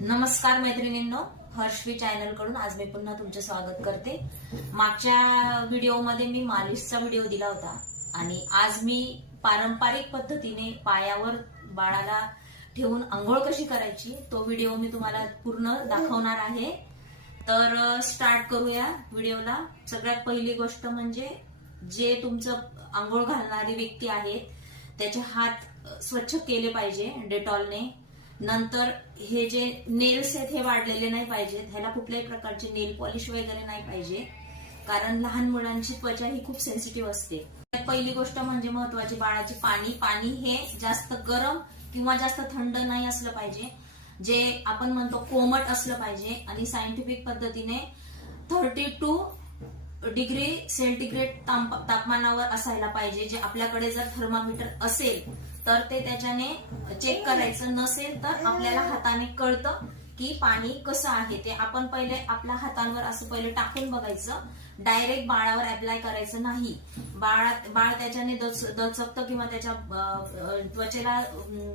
नमस्कार मैत्रिणींनो, हर्षवी चॅनल कडून आज मी पुन्हा तुमचे स्वागत करते। मागच्या व्हिडिओमध्ये मी मालिशचा व्हिडिओ दिला होता आणि आज मी पारंपरिक पद्धतीने पायावर बाळाला ठेवून अंघोळ कशी करायची तो व्हिडिओ मी तुम्हाला पूर्ण दाखवणार आहे। तर स्टार्ट करूया व्हिडिओला। सगळ्यात पहिली गोष्ट म्हणजे जे तुमचं अंघोळ घालणारी व्यक्ती आहे त्याचे हात स्वच्छ केले पाहिजे डेटॉलने। नंतर हे जे नेल्स आहेत हे वाढलेले नाही पाहिजेत, ह्याला कुठल्याही प्रकारचे नेल पॉलिश वगैरे नाही पाहिजे, कारण लहान मुलांची त्वचा ही खूप सेन्सिटिव्ह असते। पहिली गोष्ट म्हणजे महत्वाची बाळाची पाणी हे जास्त गरम किंवा जास्त थंड नाही असलं पाहिजे, जे आपण म्हणतो कोमट असलं पाहिजे आणि सायंटिफिक पद्धतीने 32 डिग्री सेंटीग्रेड तापमानावर असायला पाहिजे। जे आपल्याकडे जर थर्मामीटर असेल तर ते त्याच्याने चेक करायचं, नसेल तर आपल्याला हाताने कळतं की पाणी कसं आहे ते। आपण पहिले आपल्या हातांवर असं पहिले टाकून बघायचं, डायरेक्ट बाळावर अप्लाय करायचं नाही। बाळ त्याच्याने दचकतं किंवा त्याच्या त्वचेला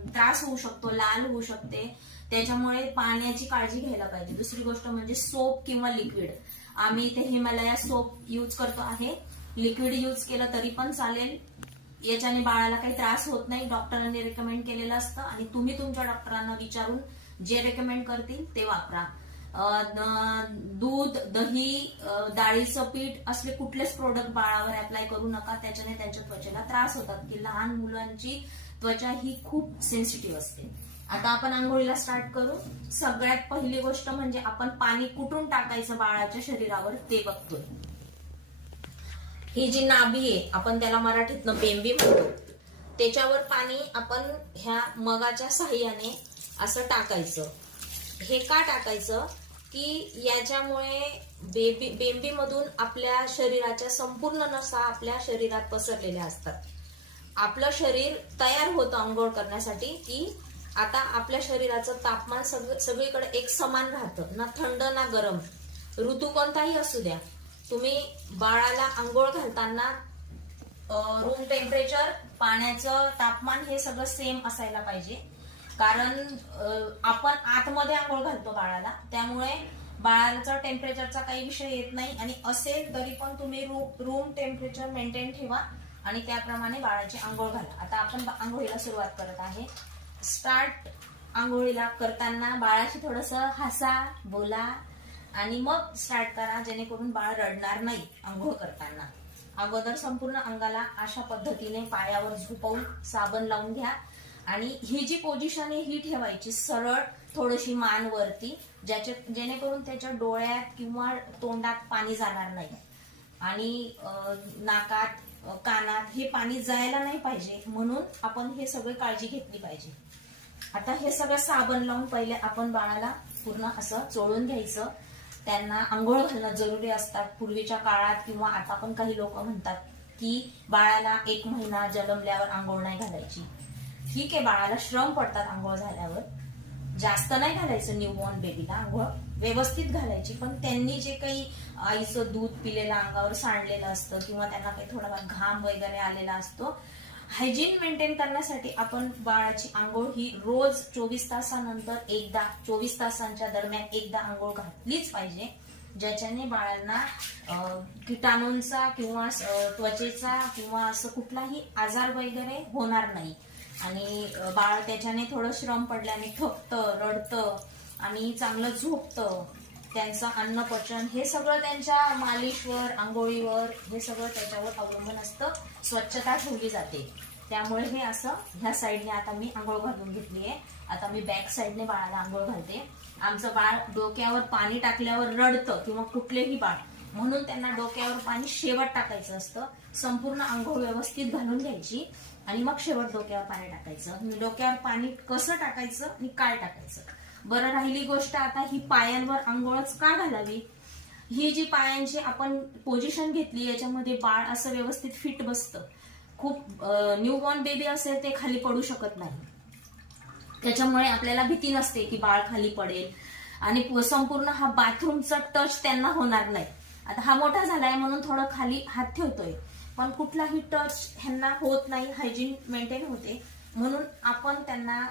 त्रास होऊ शकतो, लाल होऊ शकते, त्याच्यामुळे पाण्याची काळजी घ्यायला पाहिजे। दुसरी गोष्ट म्हणजे सोप किंवा लिक्विड। आम्ही इथे हिमालया सोप यूज करतो आहे, लिक्विड यूज केलं तरी पण चालेल, याच्याने बाळाला काही त्रास होत नाही। डॉक्टरांनी रेकमेंड केलेलं असतं आणि तुम्ही तुमच्या डॉक्टरांना विचारून जे रेकमेंड करतील ते वापरा। दूध, दही, डाळीचं पीठ असले कुठलेच प्रोडक्ट बाळावर अप्लाय करू नका, त्याच्याने त्यांच्या त्वचेला त्रास होतात की लहान मुलांची त्वचा ही खूप सेन्सिटिव्ह असते। आता आपण आंघोळीला स्टार्ट करू। सगळ्यात पहिली गोष्ट म्हणजे आपण पाणी कुठून टाकायचं बाळाच्या शरीरावर ते बघतोय। ही जी नाभी आहे आपण त्याला मराठीतनं बेंबी म्हणतो, त्याच्यावर पाणी आपण ह्या मगाच्या साह्याने असं टाकायचं। हे का टाकायचं की याच्यामुळे बेंबी मधून आपल्या शरीराच्या संपूर्ण नसा आपल्या शरीरात पसरलेल्या असतात। आपलं शरीर तयार होतं आंघोळ करण्यासाठी की आता आपल्या शरीराचं तापमान सगळीकडे एक समान राहतं, ना थंड ना गरम, ऋतू कोणताही असू द्या। तुम्ही बाळाला आंघोळ घालताना रूम टेम्परेचर, पाण्याचं तापमान हे सगळं सेम असायला पाहिजे, कारण आपण आतमध्ये आंघोळ घालतो बाळाला, त्यामुळे बाळाचा टेम्परेचरचा काही विषय येत नाही। आणि असेल तरी पण तुम्ही रूम टेम्परेचर मेंटेन ठेवा आणि त्याप्रमाणे बाळाची आंघोळ घाला। आता आपण आंघोळीला सुरुवात करत आहे। स्टार्ट आंघोळीला करताना बाळाशी थोडंसं हसा, बोला आणि मग स्टार्ट करा, जेणेकरून बाळ रडणार नाही आंघोळ करताना। अगोदर संपूर्ण अंगाला अशा पद्धतीने पायावर झोपवून साबण लावून घ्या आणि ही जी पोझिशन आहे ही ठेवायची सरळ, थोडीशी मान वरती, जेणेकरून त्याच्या डोळ्यात किंवा तोंडात पाणी जाणार नाही आणि नाकात, कानात हे पाणी जायला नाही पाहिजे, म्हणून आपण हे सगळं काळजी घेतली पाहिजे। आता हे सगळं साबण लावून पहिले आपण बाळाला पूर्ण असं चोळून घ्यायचं। त्यांना आंघोळ घालणं जरुरी असतात पूर्वीच्या काळात, किंवा आता पण काही लोक म्हणतात की बाळाला 1 महिना जन्मल्यावर आंघोळ नाही घालायची। ठीक आहे, बाळाला श्रम पडतात आंघोळ झाल्यावर, जास्त नाही घालायचं न्यूबॉर्न बेबीला आंघोळ, व्यवस्थित घालायची, पण त्यांनी जे काही आईचं दूध पिलेलं अंगावर सांडलेलं असतं किंवा त्यांना काही थोडाफार घाम वगैरे आलेला असतो, हायजीन मेंटेन करण्यासाठी आपण बाळाची आंघोळ ही रोज 24 तासानंतर एकदा, 24 तासांच्या दरम्यान एकदा आंघोळ घातलीच पाहिजे, ज्याच्याने बाळांना किटाणूंचा किंवा त्वचेचा किंवा असं कुठलाही आजार वगैरे होणार नाही। आणि बाळ त्याच्याने थोडं श्रम पडल्याने थकतं, रडतं आणि चांगलं झोपतं, त्यांचं अन्नपचन हे सगळं त्यांच्या मालिशवर, आंघोळीवर हे सगळं त्याच्यावर अवलंबून असतं, स्वच्छता ठेवली जाते। त्यामुळे हे असं ह्या साईडने आता मी आंघोळ घालून घेतली आहे। आता मी बॅक साईडने बाळाला आंघोळ घालते। आमचं बाळ डोक्यावर पाणी टाकल्यावर रडतं किंवा कुठलेही बाळ, म्हणून त्यांना डोक्यावर पाणी शेवट टाकायचं असतं। संपूर्ण आंघोळ व्यवस्थित घालून घ्यायची आणि मग शेवट डोक्यावर पाणी टाकायचं। डोक्यावर पाणी कसं टाकायचं आणि काय टाकायचं। बरं, राहिली गोष्ट आता ही पायांवर आंघोळच का घालावी। ही जी पायांची आपण पोझिशन घेतली याच्यामध्ये बाळ असं व्यवस्थित फिट बसतं। खूप न्यूबॉर्न बेबी असेल ते खाली पडू शकत नाही, त्याच्यामुळे आपल्याला भीती नसते की बाळ खाली पडेल आणि संपूर्ण हा बाथरूमचा टच त्यांना होणार नाही। आता हा मोठा झालाय म्हणून थोडं खाली हात ठेवतोय, पण कुठलाही टच ह्यांना होत नाही, हायजीन मेंटेन होते, म्हणून आपण त्यांना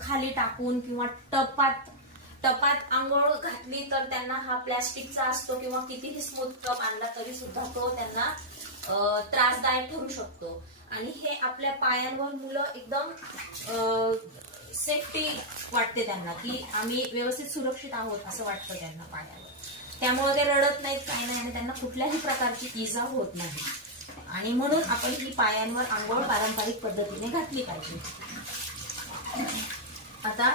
खाली टाकून किंवा टपात आंघोळ घातली तर त्यांना हा प्लॅस्टिकचा असतो किंवा कितीही स्मूथ टप आणला तरी सुद्धा तो त्यांना त्रासदायक ठरू शकतो. आणि हे आपल्या पायांवर मुलं एकदम सेफ्टी वाटते त्यांना, की आम्ही व्यवस्थित सुरक्षित आहोत असं वाटतं त्यांना पायावर. त्यामुळे ते रडत नाहीत, काही नाही, आणि त्यांना कुठल्याही प्रकारची इजा होत नाही. आणि म्हणून आपण ही पायांवर आंघोळ पारंपरिक पद्धतीने घातली पाहिजे. आता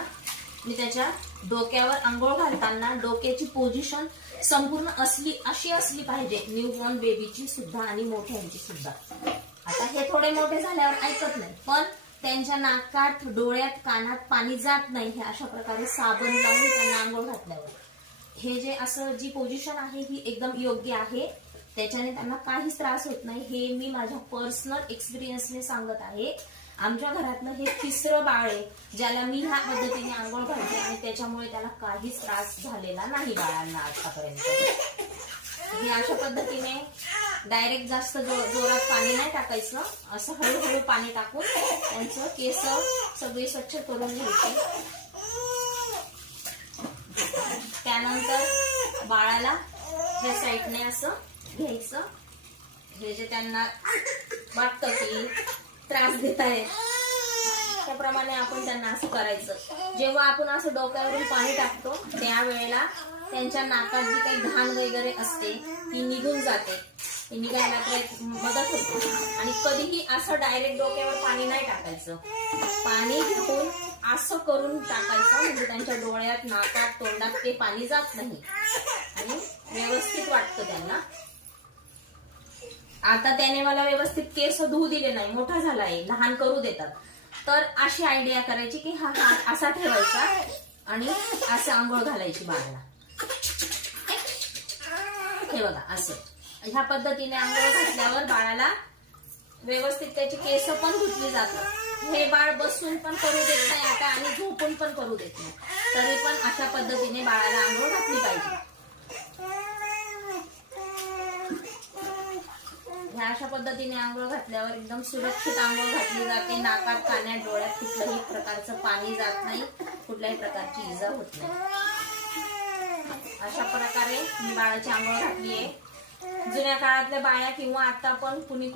मी त्याच्या डोक्यावर आंघोळ घालताना डोक्याची पोझिशन संपूर्ण अशी असली पाहिजे, न्यूबॉर्न बेबीची सुद्धा आणि मोठ्यांची सुद्धा. आता हे थोडे मोठे झाल्यावर ऐकत नाही, पण त्यांच्या नाकात, डोळ्यात, कानात पाणी जात नाही. हे अशा प्रकारे साबण लावून त्यांना आंघोळ घातल्यावर हे जे असं जी पोझिशन आहे ही एकदम योग्य आहे. त्याच्याने त्यांना काहीच त्रास होत नाही. हे मी माझ्या पर्सनल एक्सपिरियन्सने सांगत आहे. आमच्या घरातलं हे तिसरं बाळ आहे ज्याला मी ह्या पद्धतीने आंघोळ घालते आणि त्याच्यामुळे त्याला काहीच त्रास झालेला नाही बाळांना आतापर्यंत. हे अशा पद्धतीने डायरेक्ट जास्त जोरात पाणी नाही टाकायचं, असं हळूहळू पाणी टाकून त्यांचं केस सगळी स्वच्छ करून घ्यायची. त्यानंतर बाळाला या साईडने असं घ्यायचं. हे जे त्यांना वाटतं की त्रास देत आहे त्याप्रमाणे आपण त्यांना असं करायचं. जेव्हा आपण असं डोक्यावरून पाणी टाकतो त्यावेळेला त्यांच्या नाकात जी काही घाण वगैरे असते ती निघून जाते, ती निघायला मदत होते. आणि कधीही असं डायरेक्ट डोक्यावर पाणी नाही टाकायचं, पाणी घेऊन असं करून टाकायचं, म्हणजे त्यांच्या डोळ्यात, नाकात, तोंडात ते पाणी जात नाही आणि व्यवस्थित वाटतं त्यांना. आता त्याने मला व्यवस्थित केस धुवू दिले नाही, मोठा झालाय, लहान करू देतात, तर अशी आयडिया करायची की हा हात असा ठेवायचा आणि असं आंघोळ घालायची बाळाला. हे बघा असं ह्या पद्धतीने आंघोळ घातल्यावर बाळाला व्यवस्थित त्याची केस पण धुतली जातात. हे बाळ बसून पण करू देत नाही आता आणि झोपून पण करू देत नाही, तरी पण अशा पद्धतीने बाळाला आंघोळ घातली पाहिजे. ह्या अशा पद्धतीने आंघोळ घातल्यावर एकदम सुरक्षित आंघोळ घातली जाते. नाकात, कानात, डोळ्यात कुठल्याही प्रकारचं पाणी जात नाही, कुठल्याही प्रकारची इजा होत नाही. अशा प्रकारे मी बाळाची आंघोळ घातली आहे. जुन्या काळातल्या बाया किंवा आता पण कुणी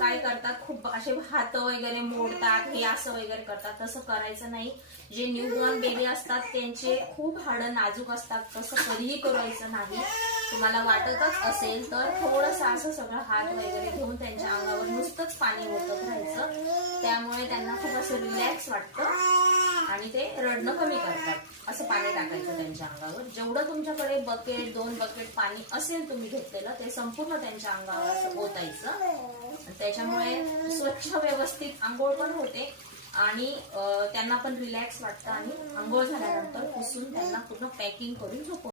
काय करतात, खूप असे हात वगैरे मोडतात, हे असं वगैरे करतात. तसं करायचं नाही. जे न्यूबॉर्न बेबी असतात त्यांचे खूप हाडं नाजूक असतात, तसं कधीही करायचं नाही. तुम्हाला वाटतच असेल तर थोडंसं असं सगळं हात वगैरे घेऊन त्यांच्या अंगावर नुसतंच पाणी ओतत राहायचं. त्यामुळे त्यांना खूप असं रिलॅक्स वाटतं आणि ते रडणं कमी करतात. असं पाणी टाकायचं त्यांच्या अंगावर. जेवढं तुमच्याकडे बकेट, 2 बकेट पाणी असेल तुम्ही घेतलेलं ते संपूर्ण त्यांच्या अंगावर असं ओतायचं. त्याच्यामुळे स्वच्छ व्यवस्थित आंघोळ पण होते आणि त्यांना पण रिलॅक्स वाटतं आणि आंघोळ झाल्यानंतर पुसून त्यांना पूर्ण पॅकिंग करून झोपवतो.